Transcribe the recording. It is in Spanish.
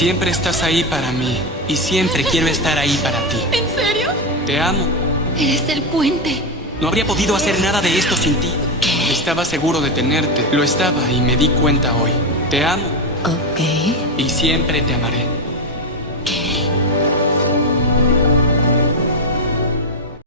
Siempre estás ahí para mí y siempre quiero estar ahí para ti. ¿En serio? Te amo. Eres el puente. No habría podido hacer nada de esto sin ti. ¿Qué? Estaba seguro de tenerte. Lo estaba y me di cuenta hoy. Te amo Ok. y siempre te amaré.